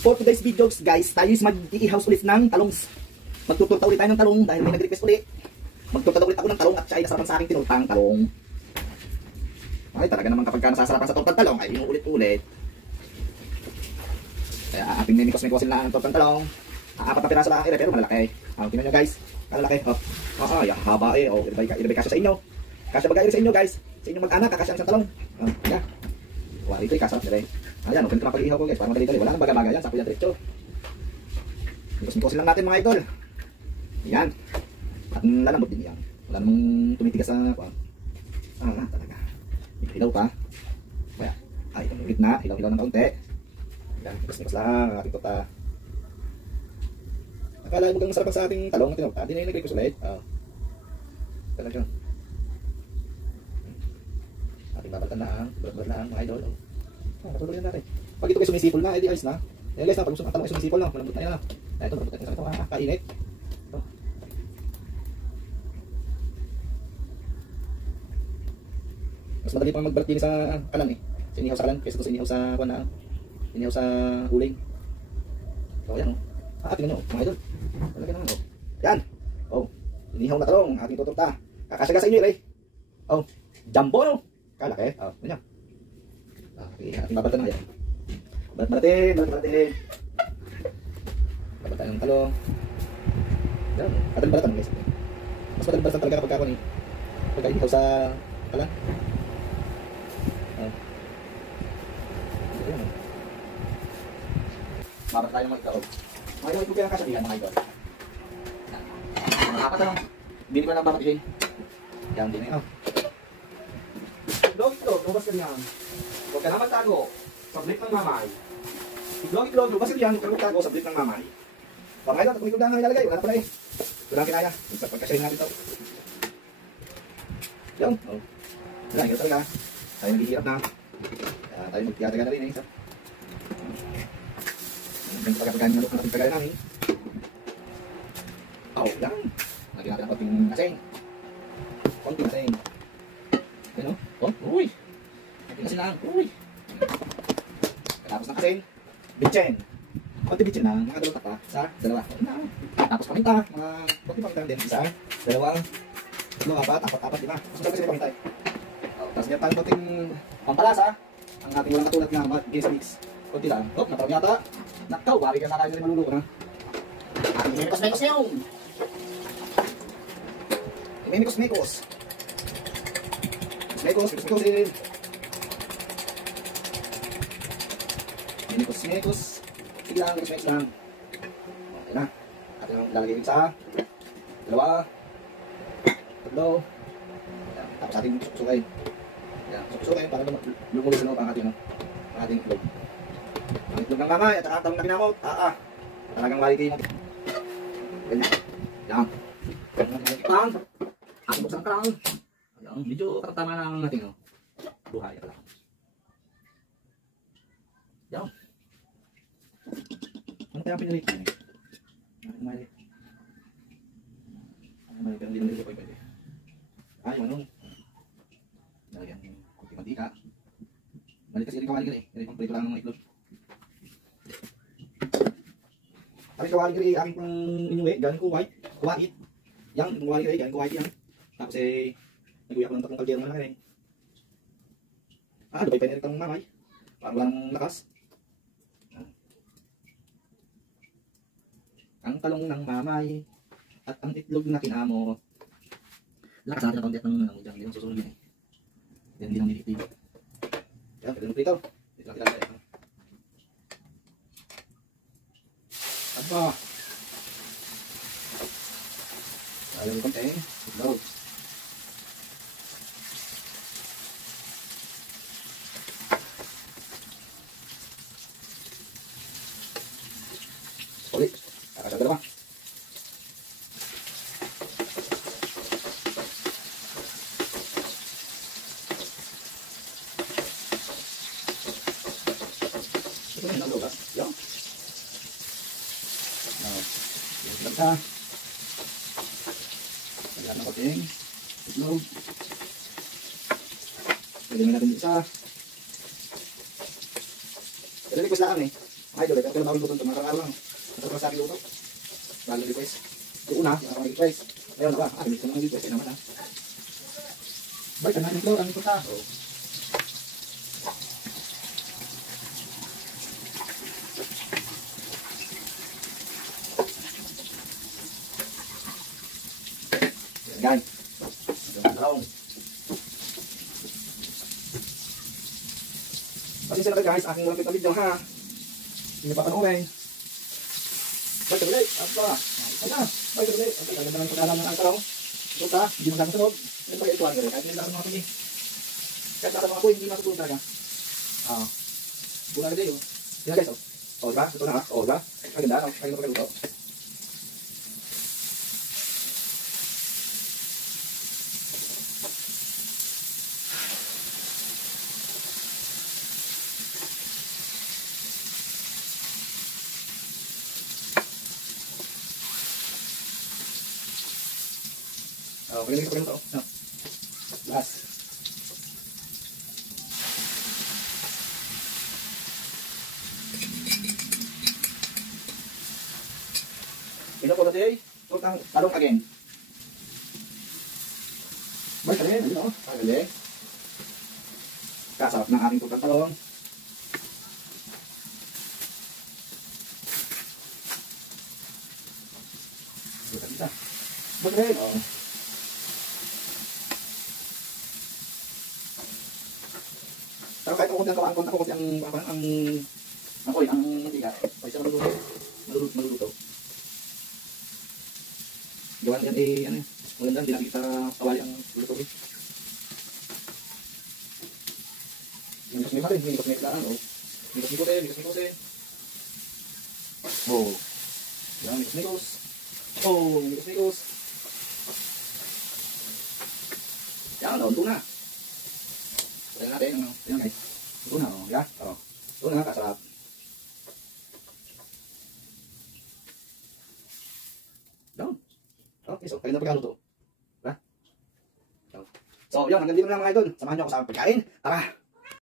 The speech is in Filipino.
For today's videos guys, tayo is mag-i-house ulit ng talong. Magtuturta ulit tayo ng talong dahil may nag-request ulit. Magtuturta ulit ako ng talong at siya ay nasarapan sa aking tinurtang talong. Ay talaga naman kapag ka nasasarapan sa tortang talong ay inuulit-ulit. Kaya ating mimikos-mikosin na ang tortang talong. Apat na piraso lang pero malaki. Tingnan nyo guys, malaki. Yung haba eh. Ilabay kasya sa inyo. Kasya bagay sa inyo guys. Sa inyong mag-anak, kakasya ang talong. Yeah. Wala ito kasarap nila eh. Ayan, ganito na pag-ihaw ko guys, para madali-dali. Wala nang baga-baga yan, sapo yan diretso. Mikos-mikosin lang natin mga idol. Ayan. At lalambot din yan. Wala namang tumitigas sa talaga. Hilaw pa. Kaya, ay, ulit na. Hilaw-hilaw ng kaunti. Ayan, mikos-mikos lang. Ating tota. Akala mo kang masarap sa ating talong. Hindi na yung nag-request ulit. Talaga. Ating babalitan na ang berat-berat na ang mga idol. Patuloy yan natin. Pag ito kayo sumisipol na, edi ayos na. Yan guys, pag gusto ang talong ay sumisipol na, malambot na yan. Ito, malambot na ito. Kainit. Ito. Mas madali pang magbalat din sa kalan eh. Sinihaw sa kalan, kaysa ito sinihaw sa sinihaw sa uling. So yan o. Tingnan nyo, mga idol. Talaga naman o. Yan. Sinihaw na talong, ating tuturta. Kakasyaga sa inyo eh. Jumbo no. Kalaki. Yan yan. Ating babalatan na yan. Balat-balatin. Babalatan ng talong. Yan. Kadal-balatan guys. Mas madal-balatan talaga kapag kakon eh. Pagka ikaw sa kalan. Babat tayo mga ikaw. Mga ikaw, ito pinakasyabihan mga ikaw. Mga apat na. Hindi ko lang babat siya. Yan din eh. Itlog, lubas ka diyan. Huwag ka naman tago sa blik ng mamay. Itlog, lubas ka diyan. Huwag ka naman tago sa blik ng mamay. Mga ito, kung ito na ilalagay, wala na pala eh. Wala kinaya. Pagkasyahin natin ito. Yan. Wala, hirap talaga. Tayo naghihirap na. Tayo magtiyaga na rin eh. Ganito pagkakaganin na natin kagaya namin. Yan. Lagyan natin ang konting kasing. Konting kasing. Yan o. Uy. Konting kasing lang. Uy. Tapos ng kasing. Bitchen. Konting bitchen lang. Mga dalawa pa. Isa, dalawa. Tapos paminta. Mga konting paminta din. Isa, dalawa. Tatlo, apat, lima. Mas masarap kasi may paminta eh. Tapos meron tayong konting pampalasa. Ang ating walang katulad na mix. Konti lang. Naparang yata. Nakaw, bari ka na tayo rin maluluto na. Ating mimikos-mikos ngayon. Mimikos-mikos. Mimikos-mikosin. Mimikos-mikos. Sige lang, mimikos-mikos lang. Okay na. Ating lang lalagay sa dalawa. Tatlo. Tapos ating susukay. Susukay para lumulis na ang ating itlog. Ang itlog ng mamay at saka ang talong na pinamot. Talagang wali kayo mo. Ganyan. Yan. Ganyan. Ating buksan ka lang. Medyo tama lang natin. Buhay ka lang. Yan. Ano kaya pinilit ko? Mali. Pero hindi ko pwede. Yung ano. Nalagyan kunti mantika. Balik kasi rin kawali ka eh. Rin pang prito lang ng mga itlog. Kami kawali ka aking pang inuwi, galing ko white, kuwait. Yang, kawali ka galing ko white yan. Tapos naguya ko ng tatlong kaldero na lang. Lupay pa niya rin itong mamay. Para walang lakas. Ang talong ng mamay at ang itlog na kinamo. Lakas natin ang konti ng hindi lang susunod din eh. Hindi lang nilipid. Yan, pwede nung prito. Dito lang kilala. Aba. Ayaw yung konti. Itlog. Ulit. Kakasal dalawa. Ito na yung lugas. Yan. Lagta. Lagyan ng konting itlog. Pwede natin isa. Pwede request lang eh. Idol, pero kailan bawal luto ito, mga karang araw lang. Masarap lang sa akin luto. Lalo request. Yung una, yung ako request. Ngayon ba, bilis ko mga request, eh naman ha. Bay, kanahin ng floor, ang punta. Oo. Yan, guys. Yung talong. Pasensya na kayo guys, aking malapit na video ha. Hindi pa panoorin. Bye ka ulit. Apa? Ay na. Bye ka ulit. Okay, kaganda ng pagkalam ng ang talong. Tuta, hindi mo sasunod. Hindi pa kayo ituan ka rin. Kahit hindi lang mga kami. Kahit nakatanong ako, hindi masusunod talaga. Buna na din yun. Yan guys, oh. O, diba? Ito na ha. O, diba? Maganda, no? Kaya mo pagkaluto. Oh, pagkaluto ka pagkaluto. No. Last. Ito po today, tutang talong again. Bye ka rin, ano? Pagkaluto. Kasarap ng ating tutang talong. Tutang isa. Bye ka rin, oh. Pero kahit ako kunti ang kawaan, kunti ang mantika, pwede siya maluluto. Gawan yan eh, ano, maganda, hindi nakikita kawali ang luto eh. Mikos-mikos natin, mikos-mikos lang, oh. Mikos-mikosin. Oh. Yan, mikos-mikos. Oh, mikos-mikos. Yan, luto na. Tignan natin, ano, tignan guys. Ito na, oh, yeah, oh. Ito na, kasarap. Down. Okay, so, kayo na pagkaluto. Diba? So, yun, hanggang dito na lang mga idol. Samahan nyo ako sa pagkain. Tara!